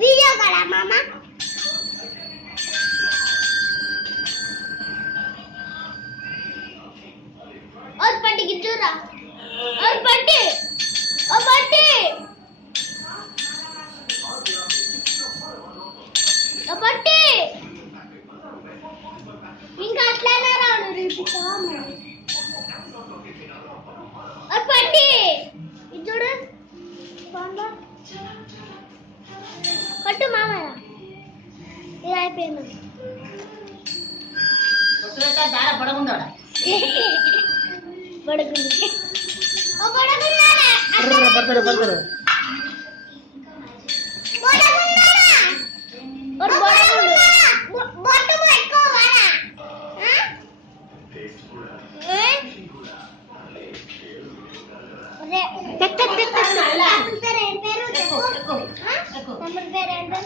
video करा मामा और पट्टी की चूरा और पट्टी पट्टी ఇంకా అట్లానే రాను రిపితా और पट्टी ఇది చూడు బాంబా పట్టు మామయ్య ఇది అయిపోయింది కొట్టుట దార పడకుండాడా పడకుంది ఓ పడకుండారా పడతారు పడకుండారా और బొట్టు పెట్టుకోవాలా అరే టక్ టక్ టక్ టక్ పేరు